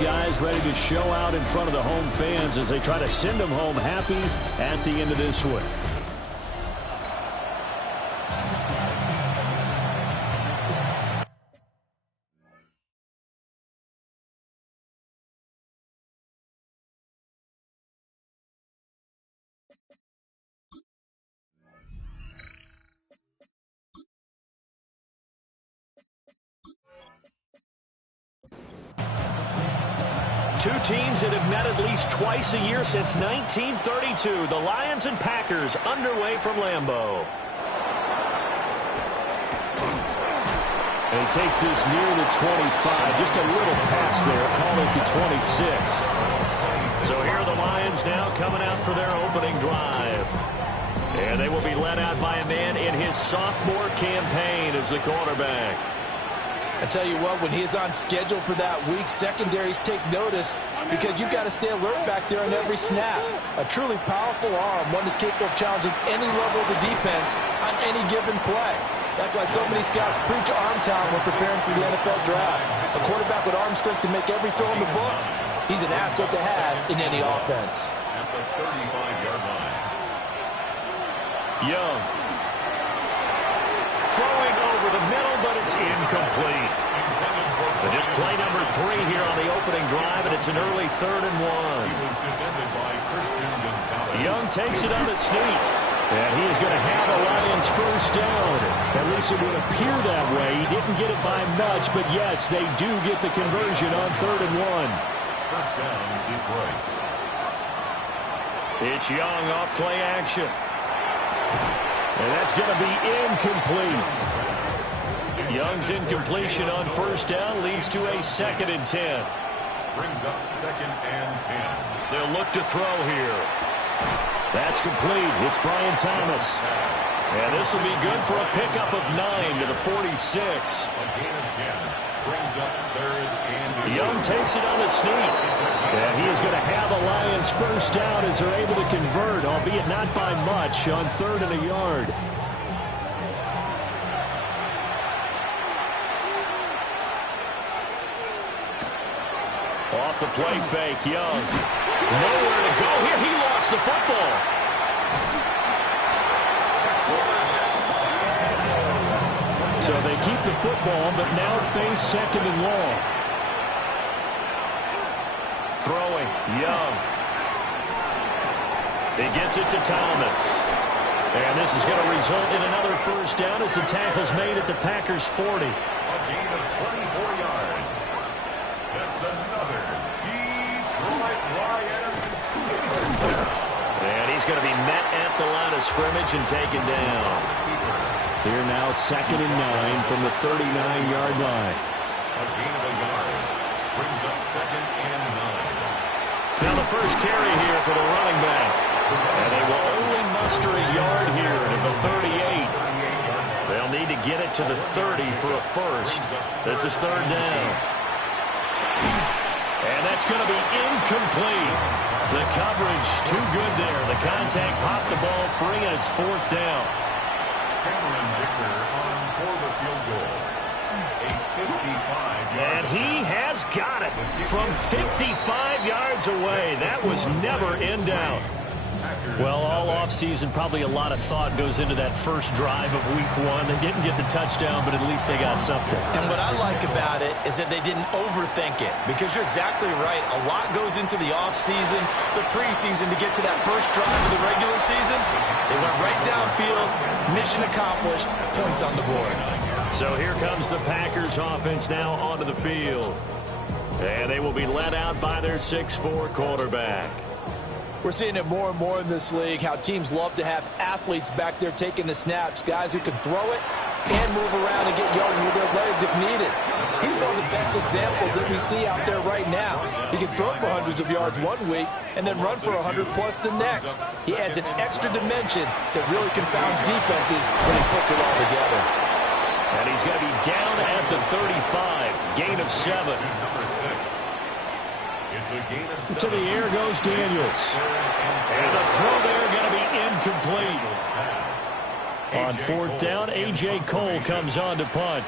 guys ready to show out in front of the home fans as they try to send them home happy at the end of this one. Two teams that have met at least twice a year since 1932. The Lions and Packers underway from Lambeau. And he takes this near the 25. Just a little pass there. Call it the 26. So here are the Lions now coming out for their opening drive. And they will be led out by a man in his sophomore campaign as the quarterback. I tell you what, when he is on schedule for that week, secondaries take notice because you've got to stay alert back there on every snap. A truly powerful arm, one that's capable of challenging any level of the defense on any given play. That's why so many scouts preach arm talent when preparing for the NFL draft. A quarterback with arm strength to make every throw in the book, he's an asset to have in any offense. At the 35-yard line. Young. Throwing over the middle, but it's incomplete. But just play number 3 here on the opening drive, and it's an early 3rd and 1. Young takes it on the sneak. And he is going to have a Lions first down. At least it would appear that way. He didn't get it by much, but yes, they do get the conversion on 3rd and 1. First down, Detroit. It's Young off play action. And that's going to be incomplete. Young's incompletion on first down leads to a 2nd and 10. Brings up 2nd and 10. They'll look to throw here. That's complete. It's Brian Thomas. And this will be good for a pickup of 9 to the 46. A gain of 10. Brings up 3rd and 10. Young takes it on the sneak. And he is going to have a Lions first down as they're able to convert, albeit not by much, on 3rd and a yard. Off the play fake, Young. Nowhere to go here. He lost the football. So they keep the football, but now face 2nd and long. Throwing, Young. He gets it to Thomas. And this is going to result in another first down as the tackle's made at the Packers 40. A gain of 24 yards. That's another Detroit Lions. And he's going to be met at the line of scrimmage and taken down. Here now 2nd and 9 from the 39-yard line. A gain of a yard. Brings up 2nd and 9. Now the first carry here for the running back. And they will only muster a yard here to the 38. They'll need to get it to the 30 for a first. This is 3rd down. And that's going to be incomplete. The coverage too good there. The contact popped the ball free, and it's 4th down. Cameron Victor on for the field goal. A 55-yard. And he has got it from 55 yards away. That was never in doubt. Well, all offseason, probably a lot of thought goes into that first drive of week 1. They didn't get the touchdown, but at least they got something. And what I like about it is that they didn't overthink it, because you're exactly right. A lot goes into the offseason, the preseason, to get to that first drive of the regular season. They went right downfield, mission accomplished, points on the board. So here comes the Packers offense now onto the field. And they will be led out by their 6'4" quarterback. We're seeing it more and more in this league, how teams love to have athletes back there taking the snaps, guys who can throw it and move around and get yards with their legs if needed. He's one of the best examples that we see out there right now. He can throw for hundreds of yards one week and then run for 100+ the next. He adds an extra dimension that really confounds defenses when he puts it all together. And he's going to be down at the 35, gain of 7. Number 6. To the air goes Daniels. And the throw there going to be incomplete. On 4th down, A.J. Cole comes on to punt.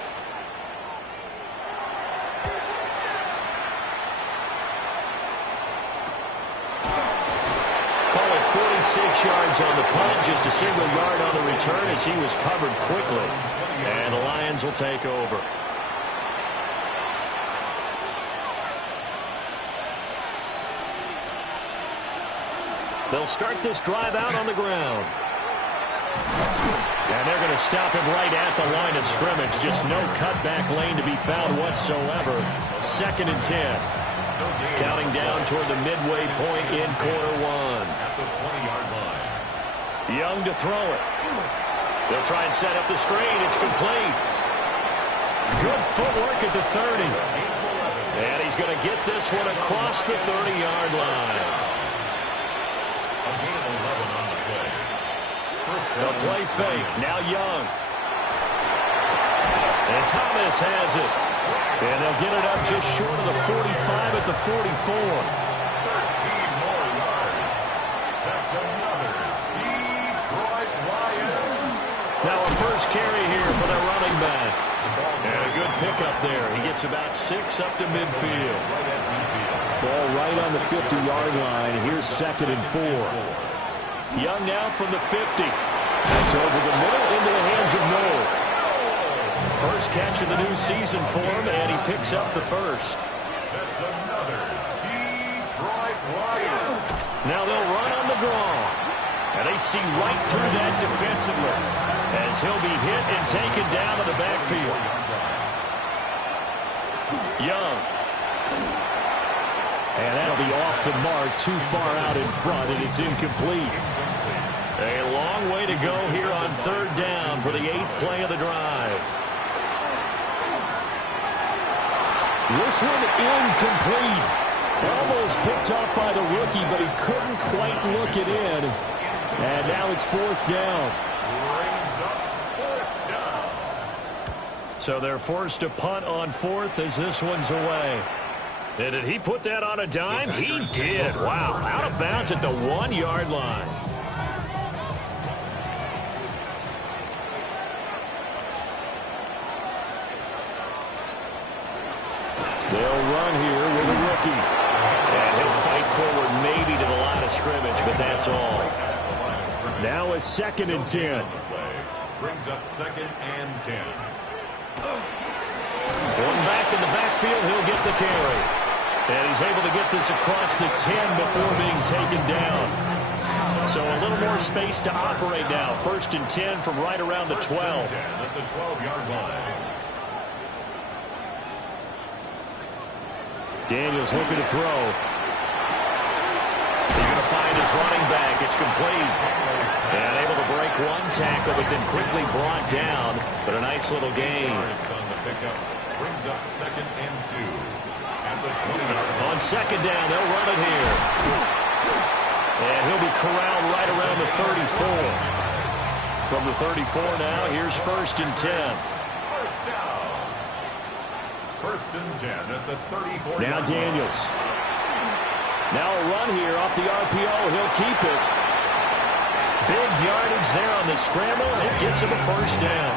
46 yards on the punt, just a single yard on the return as he was covered quickly. And the Lions will take over. They'll start this drive out on the ground. And they're going to stop him right at the line of scrimmage. Just no cutback lane to be found whatsoever. 2nd and 10. Counting down toward the midway point in quarter one. At the 20-yard line. Young to throw it. They'll try and set up the screen. It's complete. Good footwork at the 30. And he's going to get this one across the 30-yard line. A gain of 11 on the play. They'll play fake. Now Young. And Thomas has it. And they'll get it up just short of the 45 at the 44. 13 more yards. That's another Detroit Lions. Now a first carry here for their running back. And a good pickup there. He gets about 6 up to midfield. Ball right on the 50-yard line. Here's 2nd and 4. Young now from the 50. That's over the middle into the hands of Noel. First catch of the new season for him, and he picks up the first. That's another Detroit Lions. Now they'll run on the draw. And they see right through that defensively as he'll be hit and taken down in the backfield. Young. And that'll be off the mark, too far out in front, and it's incomplete. A long way to go here on 3rd down for the 8th play of the drive. This one incomplete. Almost picked off by the rookie, but he couldn't quite look it in. And now it's 4th down. Brings up 4th down. So they're forced to punt on 4th as this one's away. And did he put that on a dime? He did. Wow. Out of bounds at the 1-yard line. They'll run here with a rookie. And he'll fight forward maybe to the line of scrimmage, but that's all. Now a 2nd and 10. Brings up 2nd and 10. Going back in the backfield, he'll get the carry. And he's able to get this across the 10 before being taken down. So a little more space to operate now. 1st and 10 from right around the 12. 10 at the 12-yard line. Daniels looking to throw. He's going to find his running back. It's complete. And able to break one tackle, but then quickly brought down. But a nice little gain. On the pickup. Brings up 2nd and 2. At the 20-yard line. On 2nd down, they'll run it here. And he'll be corralled right around the 34. From the 34 now, here's 1st and 10. First down. 1st and 10 at the 34. Now Daniels. Now a run here off the RPO. He'll keep it. Big yardage there on the scramble. It gets him a 1st down.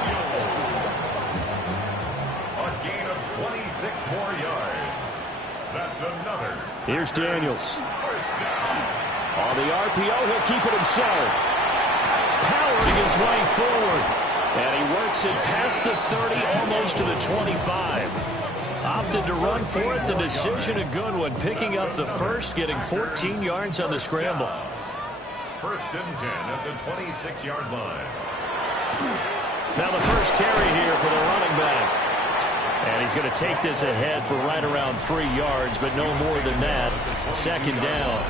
A gain of 26 more yards. That's another. Here's Daniels. First down. On the RPO, he'll keep it himself. Powering his way forward. And he works it past the 30, almost to the 25. Opted to run for it. The decision a good one. Picking up the first, getting 14 yards on the scramble. 1st and 10 at the 26-yard line. Now the first carry here for the running back. And he's going to take this ahead for right around 3 yards, but no more than that. 2nd down.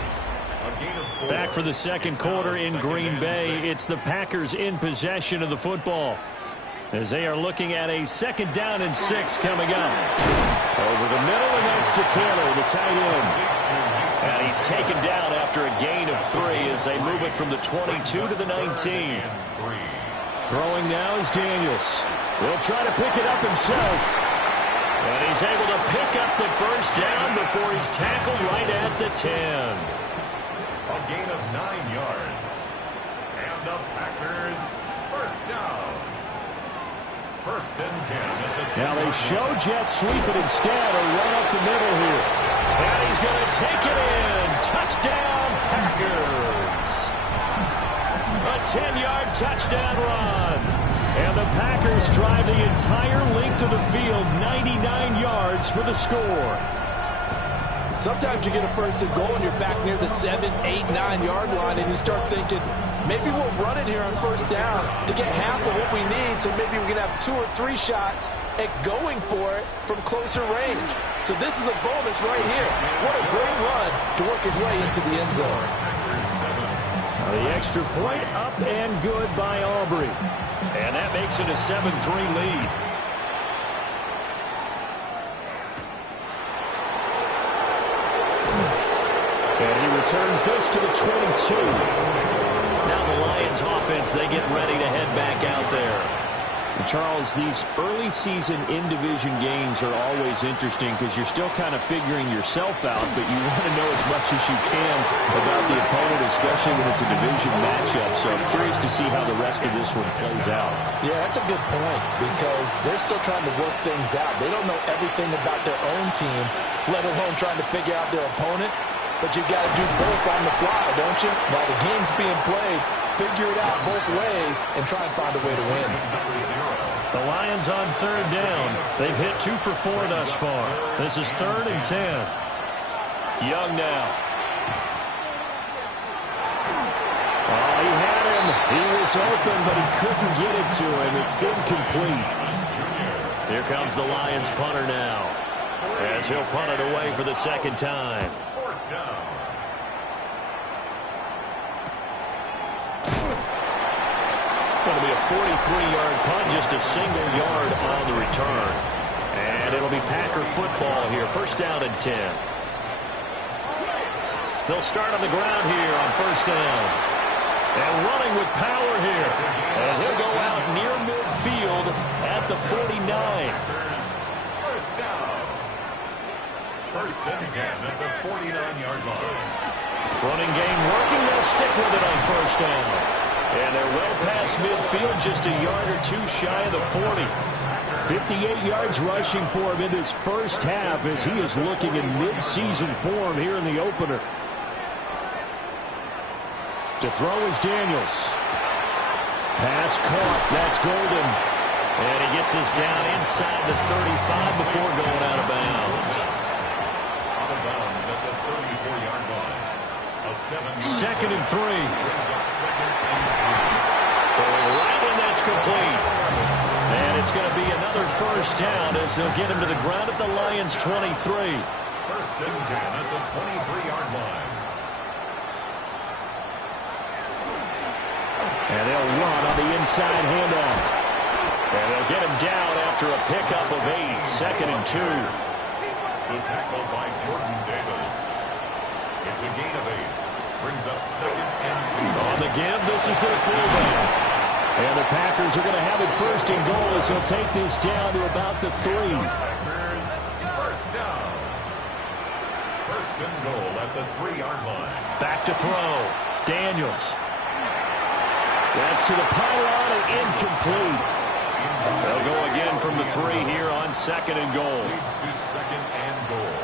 Back for the 2nd quarter in Green Bay. It's the Packers in possession of the football, as they are looking at a 2nd down and 6 coming up. Over the middle, and that's to Taylor, the tight end. And he's taken down after a gain of 3 as they move it from the 22 to the 19. Throwing now is Daniels. He'll try to pick it up himself. And he's able to pick up the 1st down before he's tackled right at the 10. A gain of 9 yards. And the Packers 1st down. 1st and 10 at the 10. Now they show jet sweep it instead, or run up the middle here. And he's going to take it in. Touchdown, Packers. A 10-yard touchdown run. And the Packers drive the entire length of the field, 99 yards for the score. Sometimes you get a first and goal and you're back near the 7, 8, 9-yard line, and you start thinking, maybe we'll run it here on first down to get half of what we need, so maybe we can have 2 or 3 shots at going for it from closer range. So this is a bonus right here. What a great run to work his way into the end zone. The extra point up and good by Aubrey. And that makes it a 7-3 lead. And he returns this to the 22. Now the Lions offense, they get ready to head back out there. And Charles, these early season in-division games are always interesting because you're still kind of figuring yourself out, but you want to know as much as you can about the opponent, especially when it's a division matchup. So I'm curious to see how the rest of this one plays out. Yeah, that's a good point because they're still trying to work things out. They don't know everything about their own team, let alone trying to figure out their opponent. But you've got to do both on the fly, don't you? While the game's being played, figure it out both ways and try and find a way to win. The Lions on third down. They've hit 2 for 4 thus far. This is 3rd and 10. Young now. Oh, he had him. He was open, but he couldn't get it to him. It's incomplete. Here comes the Lions punter now, as he'll punt it away for the second time. Going to be a 43-yard punt, just a single yard on the return. And it'll be Packer football here, first down and 10. They'll start on the ground here on first down. And running with power here. And he'll go out near midfield at the 49. First down. First and 10 at the 49-yard line. Running game working. They'll stick with it on first down. And they're well past midfield, just a yard or 2 shy of the 40. 58 yards rushing for him in this first half as he is looking in mid-season form here in the opener. To throw is Daniels. Pass caught. That's Golden. And he gets us down inside the 35 before going out of bounds. Out of bounds at the 34-yard line. Second and 3. Throwing right when that's complete. And it's going to be another first down as they'll get him to the ground at the Lions' 23. First and 10 at the 23-yard line. And they'll run on the inside handoff. And they'll get him down after a pickup of 8. Second and 2. The tackle by Jordan Davis. It's a gain of 8. Brings up second and 2. On the give, this is their fullback. And the Packers are going to have it first and goal as he'll take this down to about the 3. Packers, first down. First and goal at the 3-yard line. Back to throw. Daniels. That's to the pylon and incomplete. They'll go again from the 3 here on second and goal. Leads to second and goal.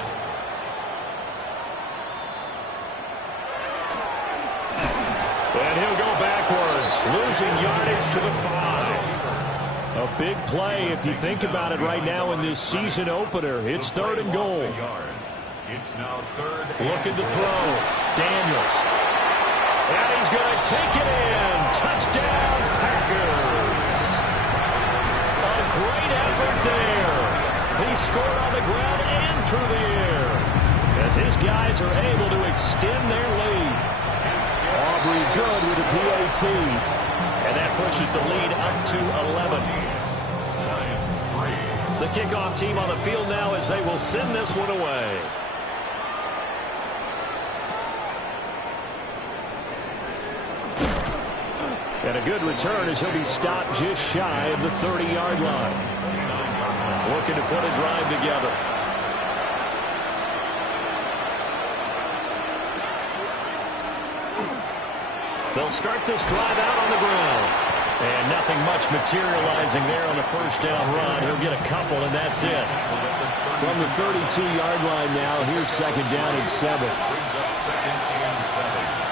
And he'll go backwards, losing yardage to the 5. A big play if you think about it right now in this season opener. It's third and goal. It's now third. Looking to throw. Daniels. And he's going to take it in. Touchdown, Packers. A great effort there. He scored on the ground and through the air as his guys are able to extend their lead. Aubrey good with a PAT. And that pushes the lead up to 11. The kickoff team on the field now as they will send this one away. And a good return as he'll be stopped just shy of the 30-yard line. Looking to put a drive together. They'll start this drive out on the ground. And nothing much materializing there on the first down run. He'll get a couple, and that's it. From the 32-yard line now, here's second down and 7. Brings up second and 7.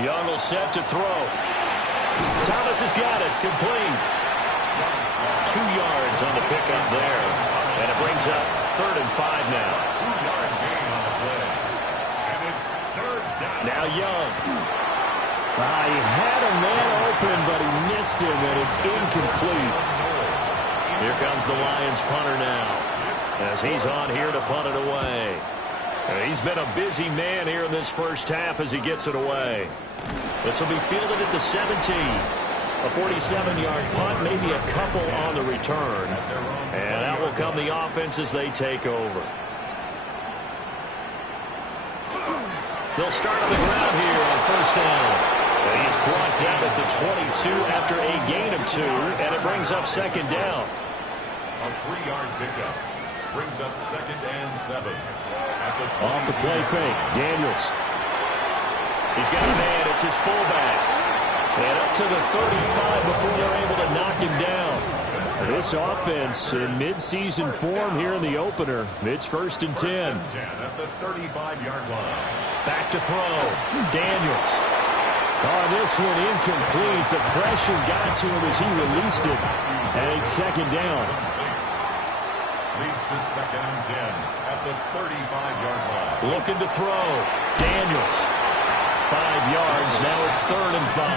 Young will set to throw. Thomas has got it. Complete. 2 yards on the pickup there. And it brings up 3rd and 5 now. 2-yard gain on the play. And it's 3rd down. Now Young. He had a man open, but he missed him, and it's incomplete. Here comes the Lions punter now, as he's on here to punt it away. He's been a busy man here in this first half as he gets it away. This will be fielded at the 17. A 47-yard punt, maybe a couple on the return. And out will come the offense as they take over. They'll start on the ground here on 1st down. And he's brought down at the 22 after a gain of 2, and it brings up 2nd down. A 3-yard pickup brings up 2nd and 7. At the Off the play fake, Daniels. He's got a man, it's his fullback. And up to the 35 before they're able to knock him down. This offense in mid-season form here in the opener. It's 1st and 10. At the 35-yard line. Back to throw, Daniels. This one incomplete. The pressure got to him as he released it. And it's 2nd down. Leads to 2nd and 10 at the 35-yard line. Looking to throw, Daniels. 5 yards, now it's 3rd and 5.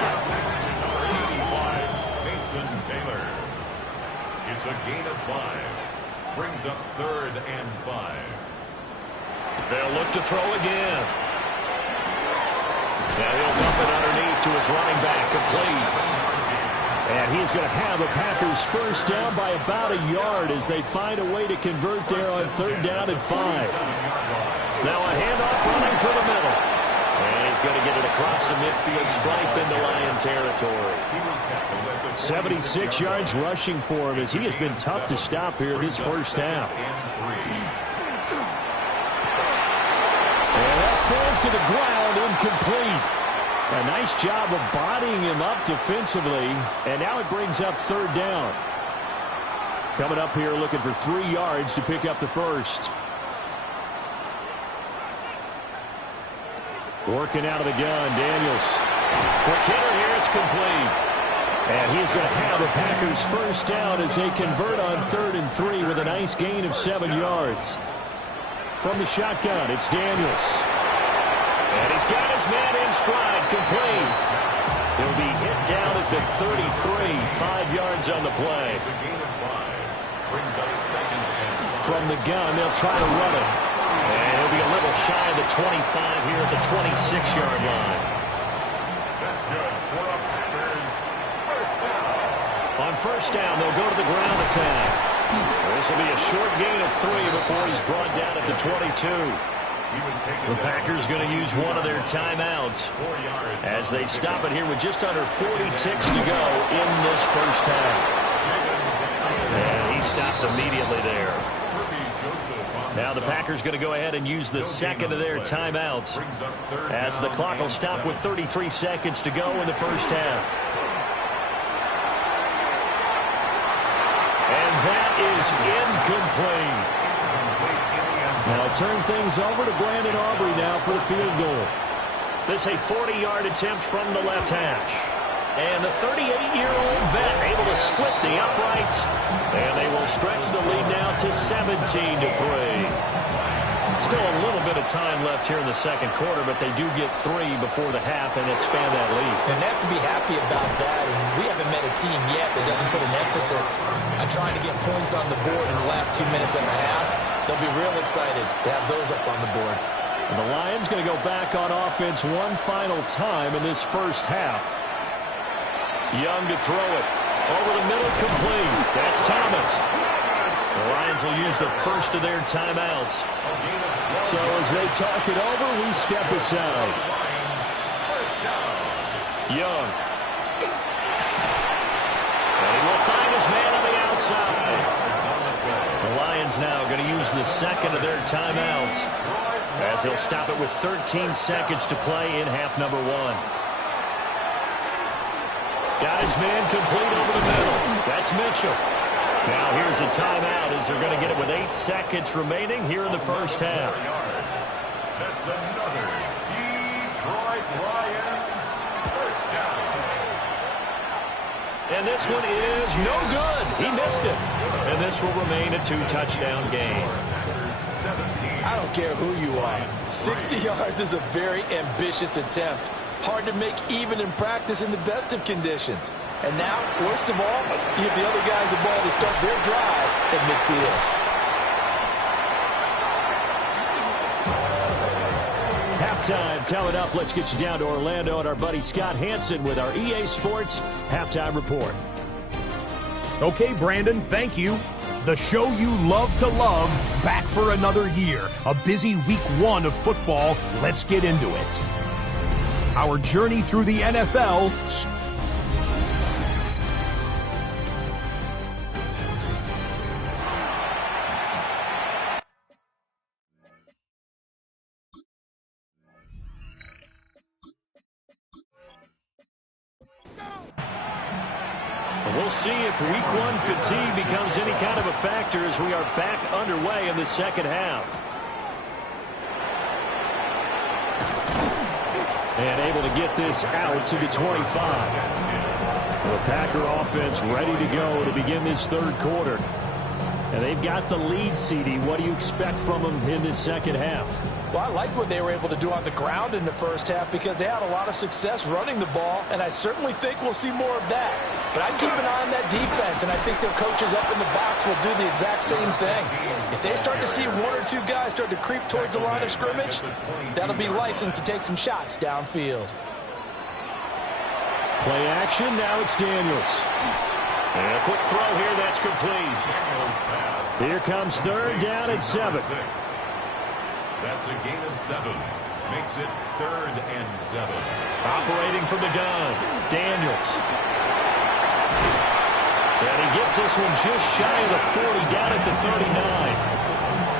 Number 85, Mason Taylor. It's a gain of 5. Brings up 3rd and 5. They'll look to throw again. Now he'll dump it underneath to his running back, complete. And he's going to have the Packers 1st down by about a yard as they find a way to convert there on 3rd down and 5. Now a handoff running through the middle. And he's going to get it across the midfield stripe into Lion territory. 76 yards rushing for him as he has been tough to stop here in this first half. And that falls to the ground, incomplete. A nice job of bodying him up defensively. And now it brings up 3rd down. Coming up here looking for 3 yards to pick up the first. Working out of the gun, Daniels. Quick hitter here, it's complete. And he's going to have the Packers 1st down as they convert on 3rd and 3 with a nice gain of 7 yards. From the shotgun, it's Daniels. And he's got his man in stride, complete. He'll be hit down at the 33, 5 yards on the play. From the gun, they'll try to run it. And he'll be a little shy of the 25 here at the 26-yard line. That's good for a Packers 1st down. On 1st down, they'll go to the ground attack. This will be a short gain of 3 before he's brought down at the 22. The Packers going to use one of their timeouts as they stop it here with just under 40 ticks to go in this first half. And he stopped immediately there. Now the Packers going to go ahead and use the second of their timeouts as the clock will stop with 33 seconds to go in the first half. And that is incomplete. Now turn things over to Brandon Aubrey now for the field goal. This a 40-yard attempt from the left hash. And the 38-year-old vet able to split the uprights. And they will stretch the lead now to 17-3. Still a little bit of time left here in the second quarter, but they do get 3 before the half and expand that lead. And they have to be happy about that. And we haven't met a team yet that doesn't put an emphasis on trying to get points on the board in the last 2 minutes of the half. They'll be real excited to have those up on the board. And the Lions going to go back on offense one final time in this first half. Young to throw it. Over the middle, complete. That's Thomas. The Lions will use the first of their timeouts. So as they talk it over, we step aside. Young. And he will find his man on the outside. The Lions now going to use the second of their timeouts as he'll stop it with 13 seconds to play in half number 1. Got his man complete over the middle. That's Mitchell. Now here's a timeout as they're going to get it with 8 seconds remaining here in the first half. That's another Detroit Lions down. And this one is no good. He missed it. And this will remain a 2-touchdown game. I don't care who you are. 60 yards is a very ambitious attempt. Hard to make even in practice in the best of conditions. And now, worst of all, you have the other guys the ball to start their drive at midfield. Halftime coming up. Let's get you down to Orlando and our buddy Scott Hansen with our EA Sports Halftime Report. Okay, Brandon, thank you. The show you love to love, back for another year. A busy week 1 of football. Let's get into it. Our journey through the NFL. We'll see if week 1 fatigue becomes any kind of a factor as we are back underway in the second half. And able to get this out to the 25. The Packer offense ready to go to begin this third quarter. And they've got the lead, CD. What do you expect from them in this second half? Well, I like what they were able to do on the ground in the first half because they had a lot of success running the ball, and I certainly think we'll see more of that. But I'd keep an eye on that defense, and I think their coaches up in the box will do the exact same thing. If they start to see 1 or 2 guys start to creep towards the line of scrimmage, that'll be license to take some shots downfield. Play action, now it's Daniels. And a quick throw here, that's complete. Here comes third down at 7. That's a gain of 7. Makes it 3rd and 7. Operating from the gun, Daniels. And he gets this one just shy of the 40, down at the 39.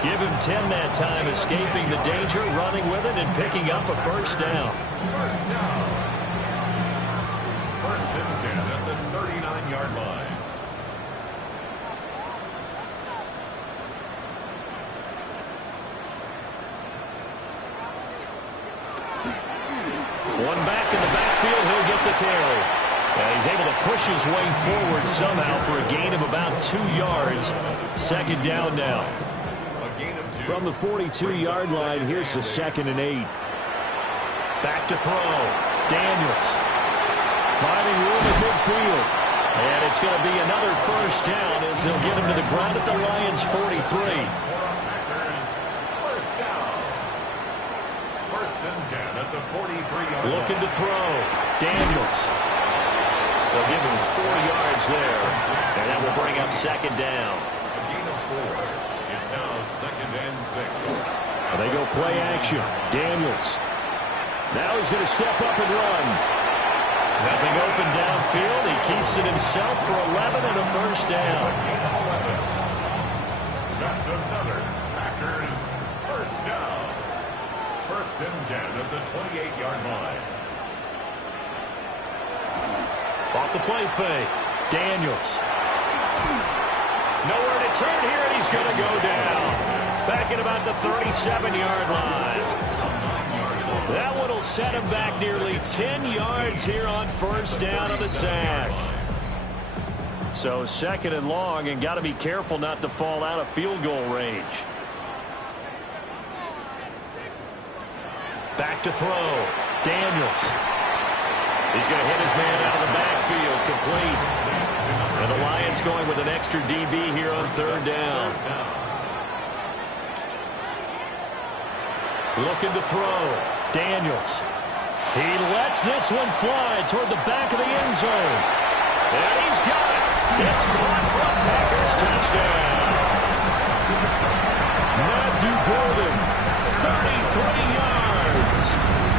Give him 10 that time, escaping the danger, running with it, and picking up a first down. First down. 1st and 10 at the 39-yard line. One back in the backfield, he'll get the carry. And he's able to push his way forward somehow for a gain of about 2 yards. Second down now. From the 42-yard line, here's the 2nd and 8. Back to throw. Daniels. Finding room at midfield. And it's going to be another first down as they'll get him to the ground at the Lions' 43. Looking to throw. Daniels. They'll give him 4 yards there. And that will bring up second down. A gain of 4. It's now 2nd and 6. They go play action. Daniels. Now he's going to step up and run. Nothing open downfield. He keeps it himself for 11 and a first down. That's another Packers first down. 1st and 10 at the 28-yard line. Off the play fake. Daniels. Nowhere to turn here, and he's going to go down. Back at about the 37-yard line. That one will set him back nearly 10 yards here on first down of the sack. So 2nd and long, and got to be careful not to fall out of field goal range. Back to throw. Daniels. He's going to hit his man out of the backfield. Complete. And the Lions going with an extra DB here on 3rd down. Looking to throw. Daniels. He lets this one fly toward the back of the end zone. And he's got it. It's caught for a Packers touchdown. Matthew Golden, 33 yards.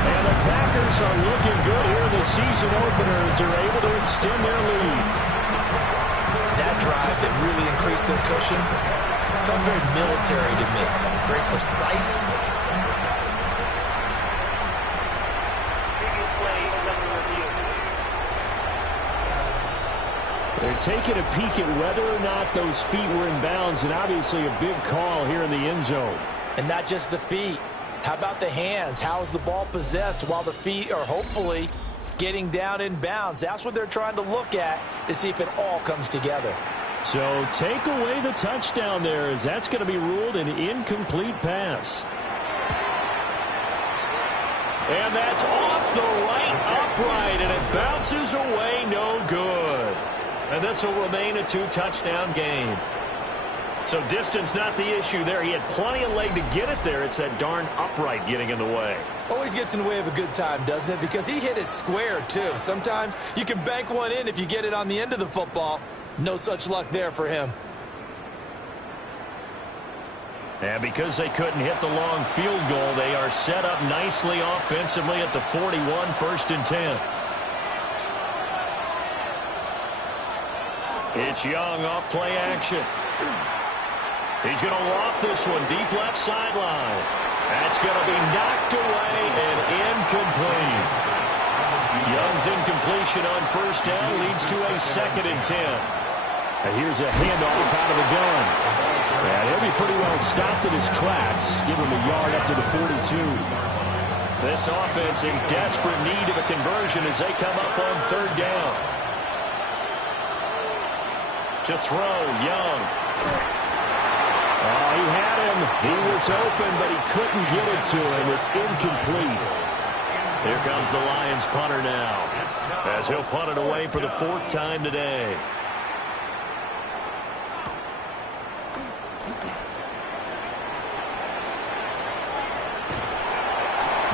And the Packers are looking good here in the season opener as they're able to extend their lead. That drive that really increased their cushion felt very military to me. Very precise. They're taking a peek at whether or not those feet were in bounds, and obviously a big call here in the end zone. And not just the feet. How about the hands? How is the ball possessed while the feet are hopefully getting down in bounds. That's what they're trying to look at to see if it all comes together. So take away the touchdown there, as that's going to be ruled an incomplete pass. And that's off the right upright, and it bounces away, no good. And this will remain a 2-touchdown game. So distance not the issue there. He had plenty of leg to get it there. It's that darn upright getting in the way. Always gets in the way of a good time, doesn't it? Because he hit it square, too. Sometimes you can bank one in if you get it on the end of the football. No such luck there for him. And because they couldn't hit the long field goal, they are set up nicely offensively at the 41, 1st and 10. It's Young off play action. He's going to loft this one deep left sideline. That's going to be knocked away and incomplete. Young's incompletion on 1st down leads to a 2nd and 10. And here's a handoff out of the gun. And he'll be pretty well stopped in his tracks. Give him a yard up to the 42. This offense in desperate need of a conversion as they come up on 3rd down. To throw, Young. Oh, he had him. He was open, but he couldn't get it to him. It's incomplete. Here comes the Lions punter now, as he'll punt it away for the 4th time today.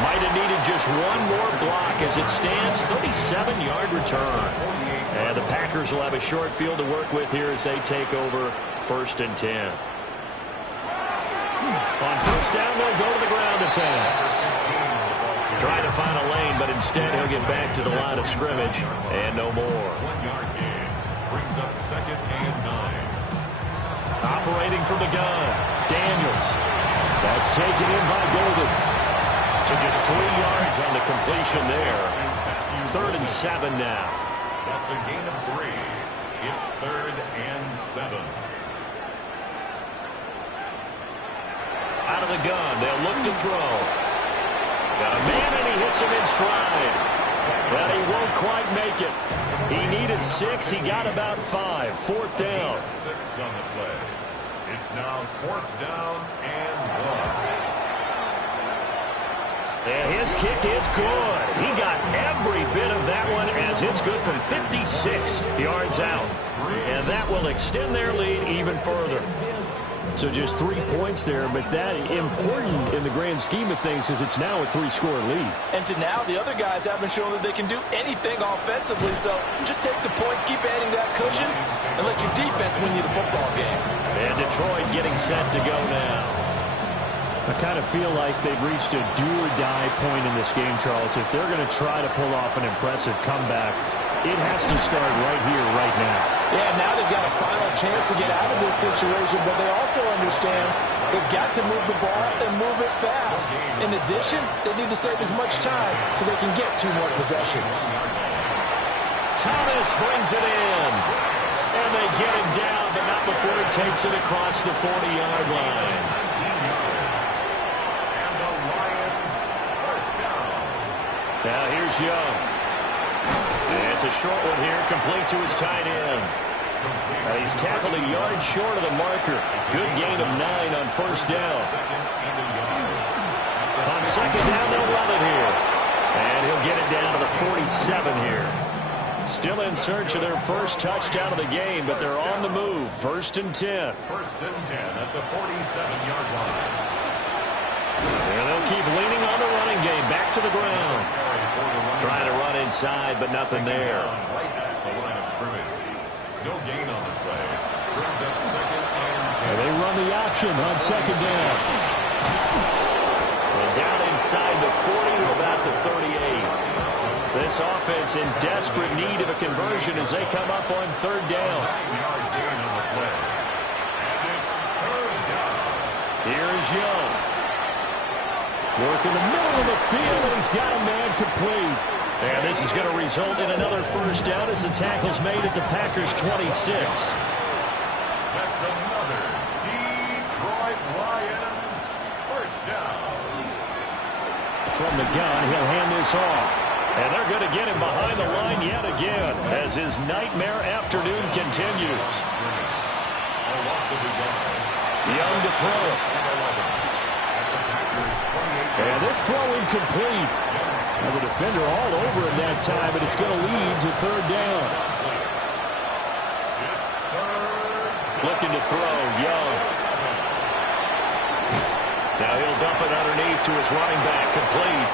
Might have needed just one more block as it stands, 37-yard return. And the Packers will have a short field to work with here as they take over 1st and 10. On 1st down, they'll go to the ground attack. Trying to find a lane, but instead he'll get back to the line of scrimmage and no more. 1-yard gain brings up 2nd and 9. Operating from the gun, Daniels. That's taken in by Golden. So just 3 yards on the completion there. 3rd and 7 now. That's a gain of 3. It's 3rd and 7. Out of the gun, they'll look to throw. Got a man, and he hits him in stride. But he won't quite make it. He needed 6. He got about 5. 4th down. 6 on the play. It's now 4th down and 1. And his kick is good. He got every bit of that one as it's good from 56 yards out. And that will extend their lead even further. So just 3 points there, but that important in the grand scheme of things because it's now a 3-score lead. And to now, the other guys haven't shown that they can do anything offensively. So just take the points, keep adding that cushion, and let your defense win you the football game. And Detroit getting set to go now. I kind of feel like they've reached a do-or-die point in this game, Charles. If they're going to try to pull off an impressive comeback, it has to start right here, right now. Yeah, now they've got a final chance to get out of this situation, but they also understand they've got to move the ball and move it fast. In addition, they need to save as much time so they can get 2 more possessions. Thomas brings it in. And they get him down, but not before he takes it across the 40-yard line. Now here's Young. And it's a short one here, complete to his tight end. And he's tackled a yard short of the marker. Good gain of 9 on 1st down. On 2nd down, they'll run it here. And he'll get it down to the 47 here. Still in search of their first touchdown of the game, but they're on the move. 1st and 10. 1st and 10 at the 47-yard line. And they'll keep leaning on the running game. Back to the ground. Trying to run inside, but nothing there. Right at the line of scrimmage. No gain on the play. Brings up 2nd and 10. And they run the option on 2nd down. And down inside the 40 to about the 38. This offense in desperate need of a conversion as they come up on 3rd down. 9-yard gain on the play. And it's 3rd down. Here's Young. Work in the middle of the field, and he's got a man complete. And this is going to result in another 1st down as the tackle's made at the Packers 26. That's another Detroit Lions 1st down. From the gun, he'll hand this off. And they're going to get him behind the line yet again as his nightmare afternoon continues. Young to throw. And this throw incomplete. Now the defender all over him that time, but it's going to lead to third down. Looking to throw, Young. Now he'll dump it underneath to his running back, complete.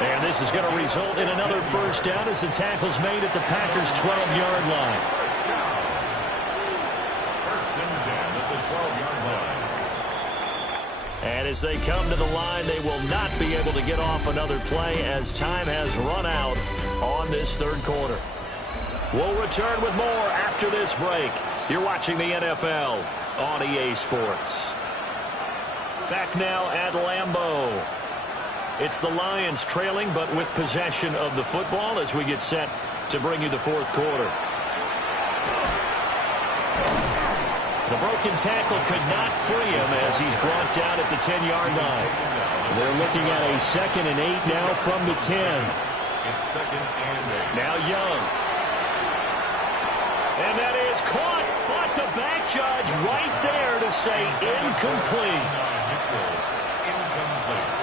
And this is going to result in another first down as the tackle's made at the Packers' 12-yard line. First and 10 at the 12-yard line. And as they come to the line, they will not be able to get off another play as time has run out on this third quarter. We'll return with more after this break. You're watching the NFL on EA Sports. Back now at Lambeau. It's the Lions trailing, but with possession of the football as we get set to bring you the fourth quarter. The broken tackle could not free him as he's brought down at the 10-yard line. They're looking at a 2nd and 8 now from the 10. It's 2nd and 8. Now Young. And that is caught, but the back judge right there to say incomplete. Incomplete.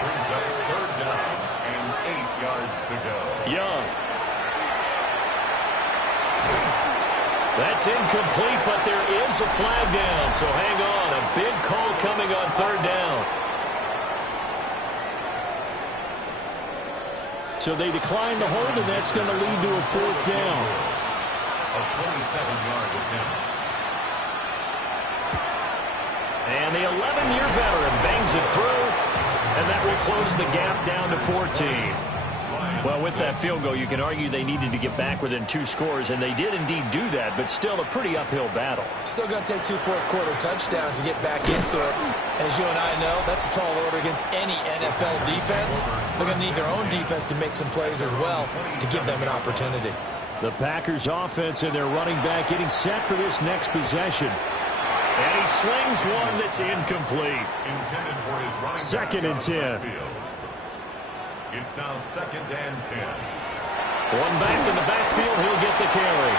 Brings up third down and 8 yards to go. Young. That's incomplete, but there is a flag down, so hang on. A big call coming on third down. So they decline the hold, and that's going to lead to a fourth down. A 27-yard attempt. And the 11-year veteran bangs it through. And that will close the gap down to 14. Well, with that field goal, you can argue they needed to get back within 2 scores, and they did indeed do that, but still a pretty uphill battle. Still going to take 2 fourth-quarter touchdowns to get back into it. And as you and I know, that's a tall order against any NFL defense. They're going to need their own defense to make some plays as well to give them an opportunity. The Packers offense and their running back getting set for this next possession. And he slings one that's incomplete. Intended for his running 2nd and 10. It's now 2nd and 10. One back in the backfield, he'll get the carry.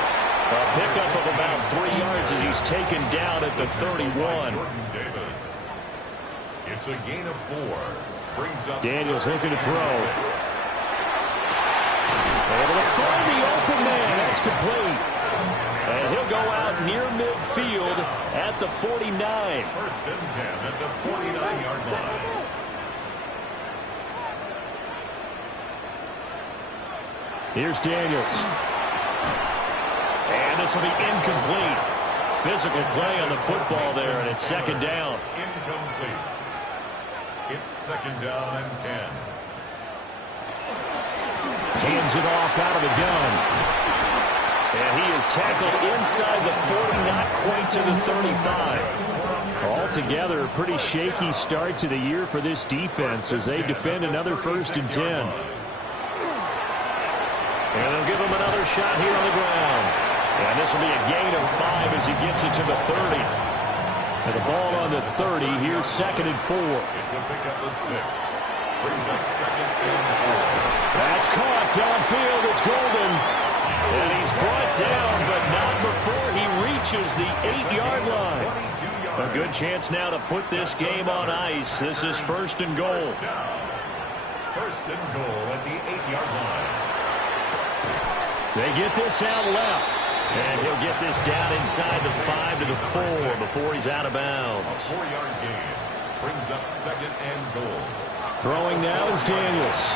A pickup of about 3 yards as he's taken down at the 31. It's a gain of 4. Brings up Daniels looking to throw. Able to find the open man. That's complete. And he'll go out near midfield at the 49. 1st and 10 at the 49-yard line. Here's Daniels. And this will be incomplete. Physical play on the football there, and it's 2nd down. Incomplete. It's 2nd down and 10. Hands it off out of the gun. And he is tackled inside the 40, not quite to the 35. Altogether, a pretty shaky start to the year for this defense as they defend another 1st and 10. And they'll give him another shot here on the ground. And this will be a gain of 5 as he gets it to the 30. And the ball on the 30, here's 2nd and 4. It's a pickup of 6. Brings up 2nd and 4. That's caught downfield. It's Golden. And he's brought down, but not before he reaches the 8-yard line. A good chance now to put this game on ice. This is 1st and goal. 1st and goal at the 8-yard line. They get this out left. And he'll get this down inside the 5 to the 4 before he's out of bounds. A 4-yard gain. Brings up 2nd and goal. Throwing now is Daniels.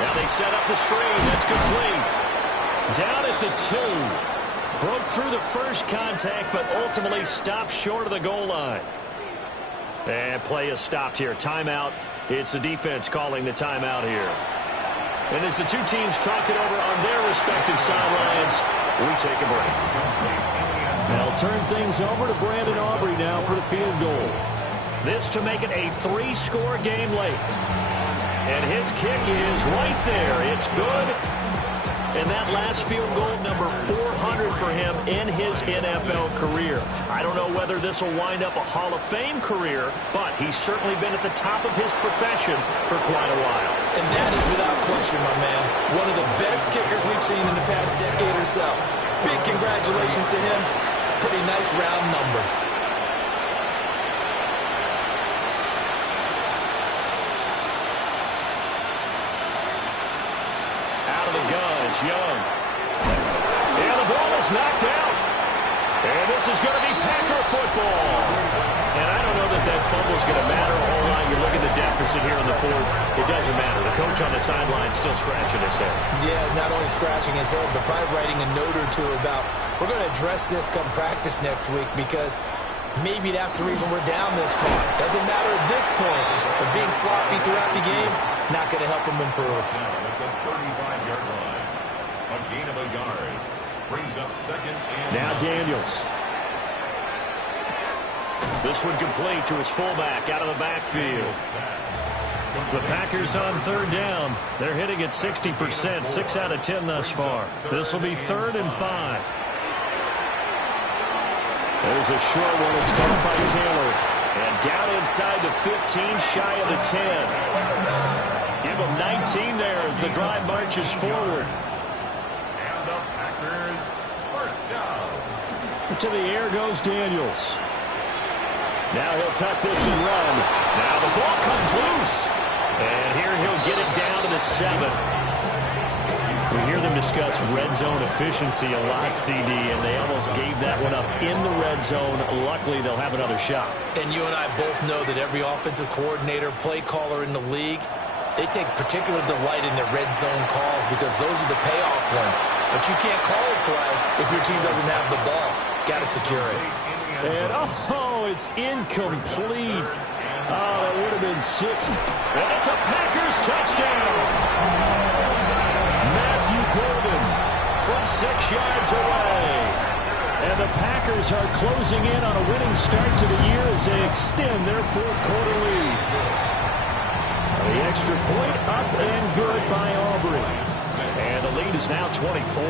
Now they set up the screen. That's complete. Down at the 2. Broke through the first contact, but ultimately stopped short of the goal line. And play is stopped here. Timeout. It's the defense calling the timeout here. And as the two teams talk it over on their respective sidelines, we take a break. They'll turn things over to Brandon Aubrey now for the field goal. This to make it a 3-score game late. And his kick is right there. It's good. and that last field goal, number 400 for him in his NFL career. I don't know whether this will wind up a Hall of Fame career, but he's certainly been at the top of his profession for quite a while. And that is without question, my man. One of the best kickers we've seen in the past decade or so. Big congratulations to him. Pretty nice round number. It's Young. And the ball is knocked out. And this is going to be Packer football. And I don't know that that fumble is going to matter a whole lot. You look at the deficit here in the fourth. It doesn't matter. The coach on the sideline still scratching his head. Yeah, not only scratching his head, but probably writing a note or two about, we're going to address this come practice next week, because maybe that's the reason we're down this far. Doesn't matter at this point, but being sloppy throughout the game, not going to help him improve. At the 35-yard line. A gain of a yard. Brings up second and... Now Daniels. This one complete to his fullback out of the backfield. The Packers on third down. They're hitting at 60%, 6 out of 10 thus far. This will be 3rd and 5. There's a short one. It's caught by Taylor. And down inside the 15, shy of the 10. Give him 19 there as the drive marches forward. To the air goes Daniels. Now he'll tuck this and run. Now the ball comes loose. And here he'll get it down to the 7. We hear them discuss red zone efficiency a lot, CD, and they almost gave that one up in the red zone. Luckily, they'll have another shot. And you and I both know that every offensive coordinator, play caller in the league, they take particular delight in their red zone calls, because those are the payoff ones. But you can't call a play if your team doesn't have the ball. Got to secure it. And, oh, it's incomplete. Oh, that would have been 6. And it's a Packers touchdown. Matthew Gordon from 6 yards away. And the Packers are closing in on a winning start to the year as they extend their 4th quarter lead. The extra point up and good by Aubrey. And the lead is now 24.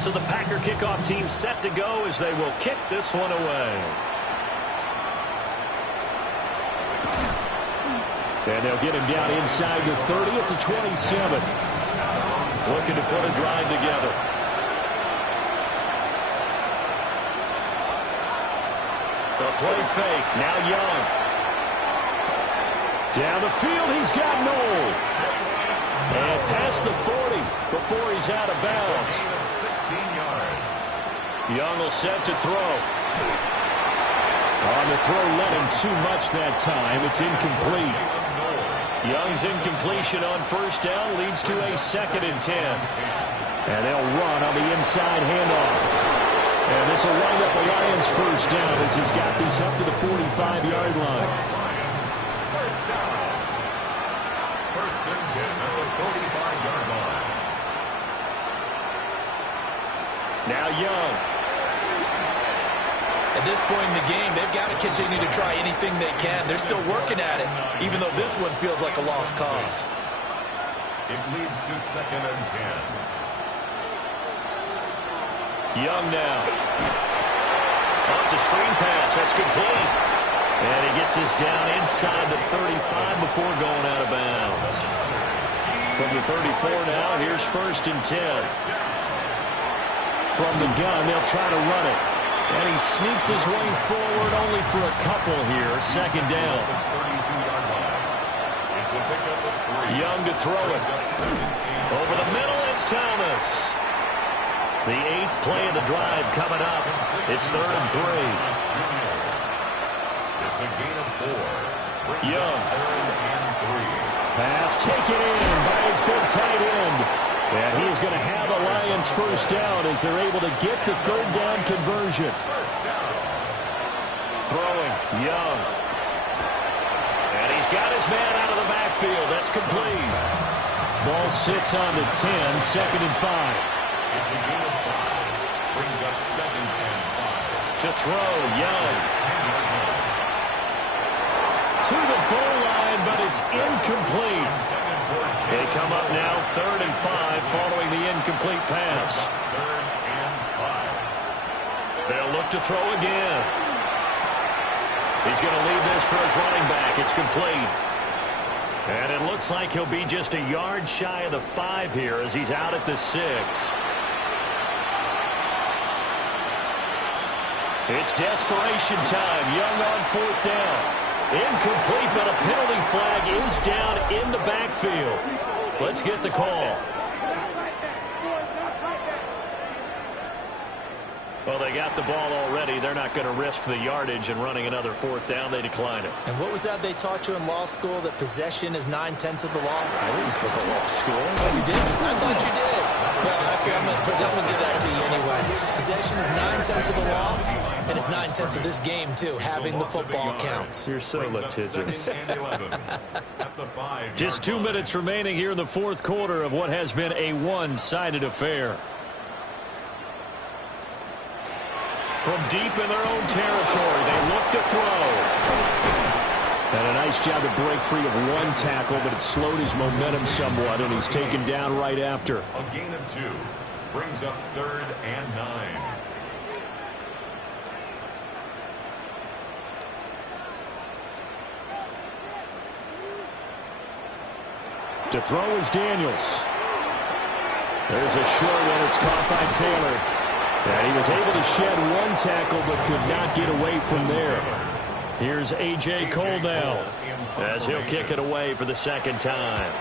So the Packer kickoff team set to go as they will kick this one away. And they'll get him down inside the 30 at the 27. Looking to put a drive together. The play fake. Now Young. Down the field, he's got Noel. And past the 40 before he's out of bounds. 16 yards. Young will set to throw. On the throw, let him too much that time. It's incomplete. Young's incompletion on first down leads to a 2nd and 10. And they'll run on the inside handoff. And this will wind up a Lions first down as he's got these up to the 45-yard line. First down. 1st and 10 at the 45-yard line. Now Young. At this point in the game, they've got to continue to try anything they can. They're still working at it, even though this one feels like a lost cause. It leads to 2nd and 10. Young now. Oh, it's a screen pass. That's complete. And he gets us down inside the 35 before going out of bounds. From the 34 now, here's 1st and 10. From the gun, they'll try to run it. And he sneaks his way forward only for a couple here. 2nd down. Young to throw it. Over the middle, it's Thomas. The 8th play of the drive coming up. It's 3rd and 3. It's a gain of 4. Young. 3rd and 3. Pass taken in by his big tight end. And he is going to have a Lions first down as they're able to get the 3rd down conversion. Throwing, Young. And he's got his man out of the backfield. That's complete. Ball sits on the 10, 2nd and 5. It's a gain of 5. Brings up 2nd and 5. To throw, Young. To the goal line, but It's incomplete. They come up now 3rd and 5 following the incomplete pass. 3rd and 5. They'll look to throw again. He's going to leave this for his running back. It's complete. And it looks like he'll be just a yard shy of the 5 here as he's out at the 6. It's desperation time. Young on 4th down. Incomplete, but a penalty flag is down in the backfield. Let's get the call. Well, they got the ball already. They're not going to risk the yardage and running another 4th down. They decline it. And what was that they taught you in law school, that possession is 9/10 of the law? I didn't go to law school. Oh, you did? I thought you did. Well, I'm going to give that to you anyway. Possession is 9/10 of the law, and it's 9/10 of this game, too. Having the football counts. You're so litigious. At the 5-yard Just 2 minutes remaining here in the 4th quarter of what has been a one-sided affair. From deep in their own territory, they look to throw. And a nice job to break free of one tackle, but it slowed his momentum somewhat, and he's taken down right after. A gain of 2 brings up 3rd and 9. To throw is Daniels. There's a short one. It's caught by Taylor. And he was able to shed one tackle but could not get away from there. Here's A.J. Cole now as he'll kick it away for the 2nd time.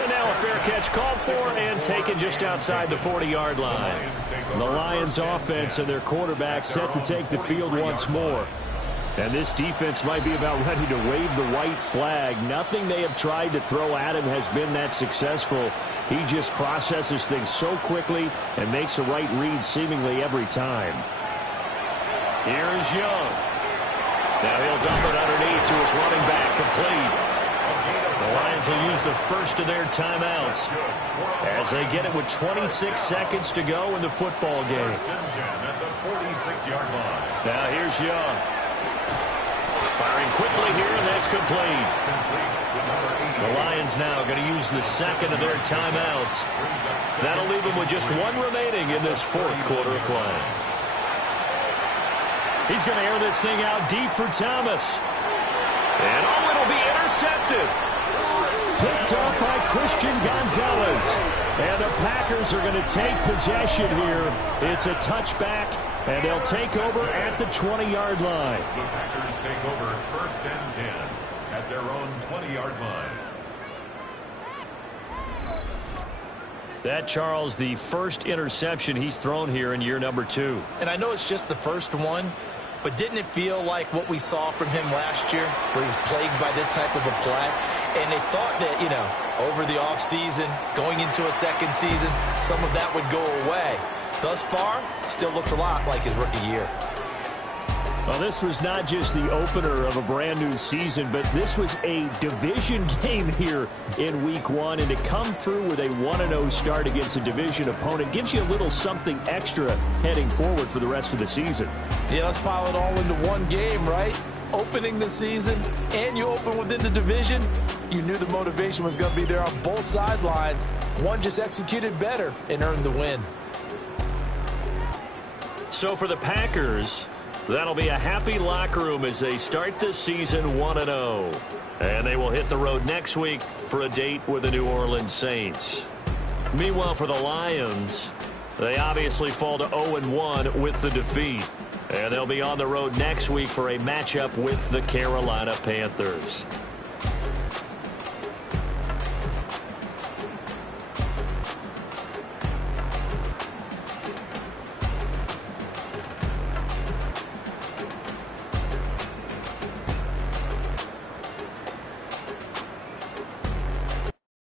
And now a fair catch called for and taken just outside the 40-yard line. The Lions offense and their quarterback set to take the field once more. And this defense might be about ready to wave the white flag. Nothing they have tried to throw at him has been that successful. He just processes things so quickly and makes a right read seemingly every time. Here is Young. Now he'll dump it underneath to his running back, complete. The Lions will use the first of their timeouts as they get it with 26 seconds to go in the football game. 1st and 10 at the 46-yard line. Now here's Young. Firing quickly here, and that's complete. The Lions now going to use the 2nd of their timeouts. That'll leave them with just 1 remaining in this 4th quarter of play. He's going to air this thing out deep for Thomas. And oh, it'll be intercepted. Picked up by Christian Gonzalez. And the Packers are going to take possession here. It's a touchback, and they'll take over at the 20-yard line. The Packers take over 1st and 10 at their own 20-yard line. That, Charles, the first interception he's thrown here in year number 2. And I know it's just the first one, but didn't it feel like what we saw from him last year, where he was plagued by this type of a play? And they thought that, you know, over the offseason, going into a 2nd season, some of that would go away. Thus far, still looks a lot like his rookie year. Well, this was not just the opener of a brand new season, but this was a division game here in week 1. And to come through with a 1-0 start against a division opponent gives you a little something extra heading forward for the rest of the season. Yeah, let's pile it all into one game, right? Opening the season, and you open within the division. You knew the motivation was going to be there on both sidelines. One just executed better and earned the win. So for the Packers, that'll be a happy locker room as they start this season 1-0. And they will hit the road next week for a date with the New Orleans Saints. Meanwhile, for the Lions, they obviously fall to 0-1 with the defeat. And they'll be on the road next week for a matchup with the Carolina Panthers.